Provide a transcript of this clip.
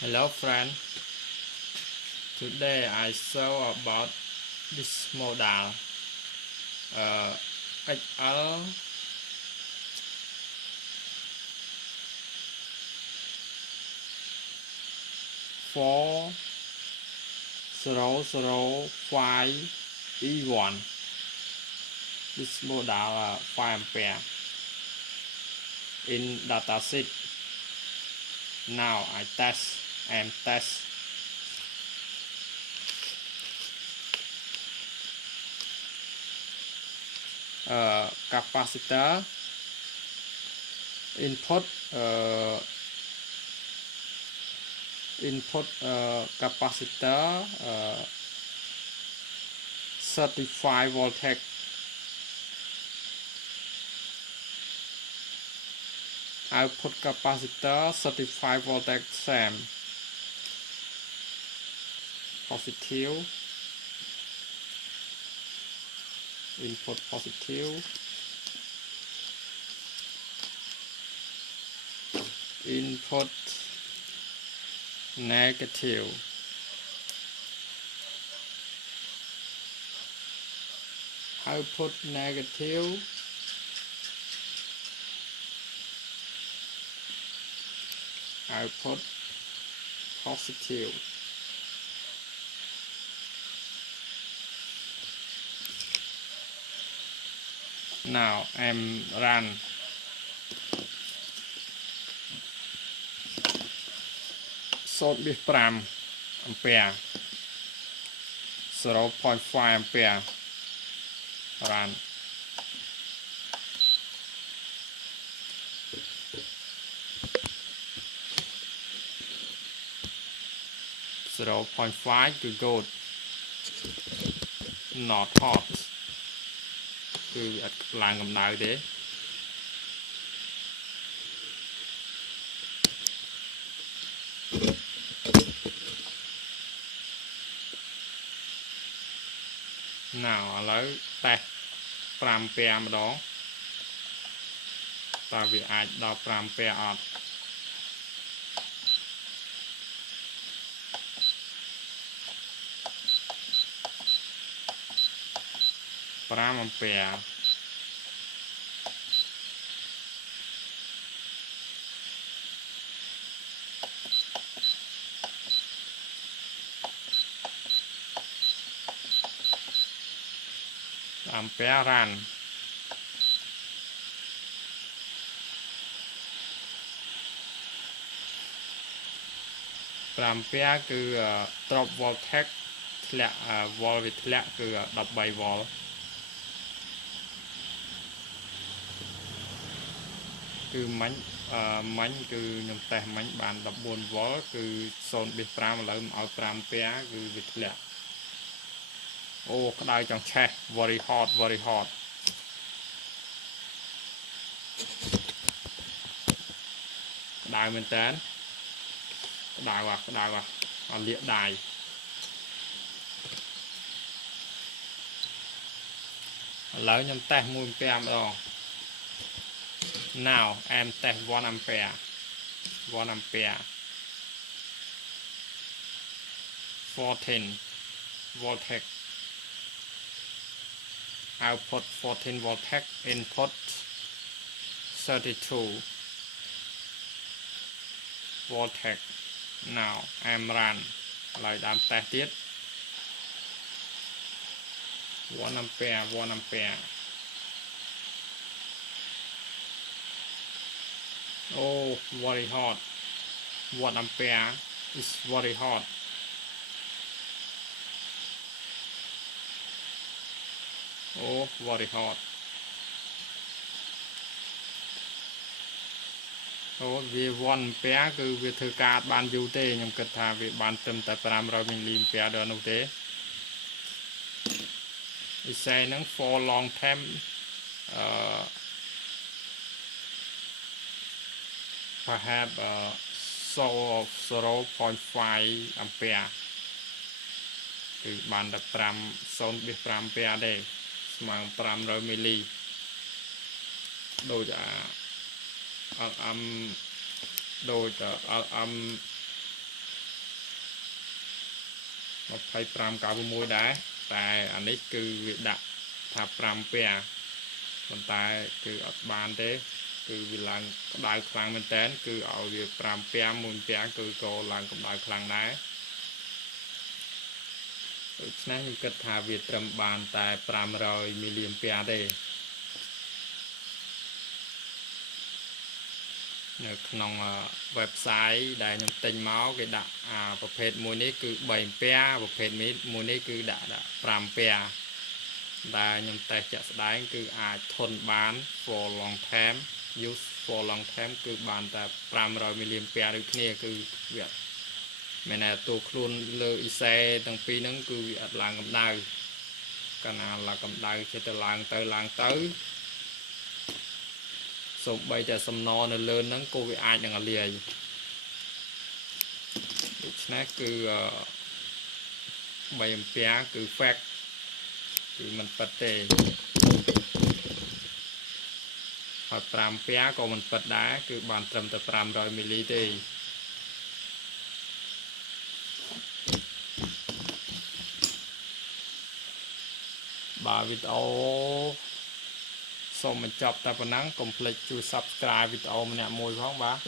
Hello friend, today I saw about this model XL 4005 E1. This model 5 ampere in datasheet. Now I test and test. Capacitor input capacitor 35 voltage, output capacitor 35 voltage, same positive, input positive, input negative, output negative, output positive. Now I'm run. Sốt biết 5 ampere 0.5 ampere run. Zero point five cứ good, not hot, cứ làm cầm đào thế. Nào lấy tay 5 ampere mà đó ta vì ai đo 5 ampere ọt. Ampere ampere run. Ampere គឺ drop voltage ធ្លាក់ volt វាធ្លាក់គឺ 13 volt គឺមិញគឺខ្ញុំតេស្តមិញបាន14 volt គឺ 0.5 ឥឡូវមកឲ្យ 5 ampere គឺវាធ្លាក់អូក្តៅចង់ឆេះ very hot ក្តៅមែនតើក្តៅអត់លាកដៃឥឡូវខ្ញុំតេស្ត 1 ampere ម្ដង now em test 1 ampere 14 voltage, output 14 voltage, input 32 voltage. Now em run lại đám test tiếp 1 ampere. Oh, very hot. 1 ampere is very hot. Oh, very hot. Oh, vì 1 ampere គឺវាធ្វើការបានយូរទេខ្ញុំគិតថាវាបានត្រឹមតែ 500 mA ដល់នោះទេ វាសេហ្នឹង for long term perhaps 0.5 ampere គឺបានតែ 0.5 ampere ទេស្មើ500 mA ដូចអា LM ដូច LM 25 91ដែរតែអានេះគឺវាដាក់ថា5ពាប៉ុន្តែគឺអត់បានទេគឺវាឡើងក្តៅខ្លាំងមែនតើគឺឲ្យវា5ពា1ពាគឺក៏ឡើងកម្ដៅខ្លាំងដែរដូច្នេះខ្ញុំគិតថាវាត្រឹមបានតែ500មីលីអាំពែទេនៅក្នុង website ដែលខ្ញុំទិញមកគេដាក់ប្រភេទមួយនេះគឺ3អាំពែប្រភេទមួយនេះគឺដាក់5អាំពែដែលខ្ញុំតេស្តជាក់ស្ដែងគឺអាចធន់បាន for long term use for long term គឺបានតែ500មីលីអាំពែដូចគ្នាគឺវាមែនតែតួខ្លួនលើអ៊ីសេទាំងពីរហ្នឹងគឺវាអត់ឡើងកម្ដៅកាលណាឡើងកម្ដៅចេះតែឡើងទៅសូម្បីតែសំណនៅលើហ្នឹងក៏វាអាចនឹងលាយដូច្នេះគឺ3អាំពែគឺ fact គឺមិនពិតទេហើយ5អាំពែក៏មិនពិតដែរគឺបានត្រឹមតែ500មីលីទេបាទវីដេអូសូមបញ្ចប់តែប៉ុណ្ណឹងកុំភ្លេចជួយ Subscribe វីដេអូម្នាក់មួយផងបាទ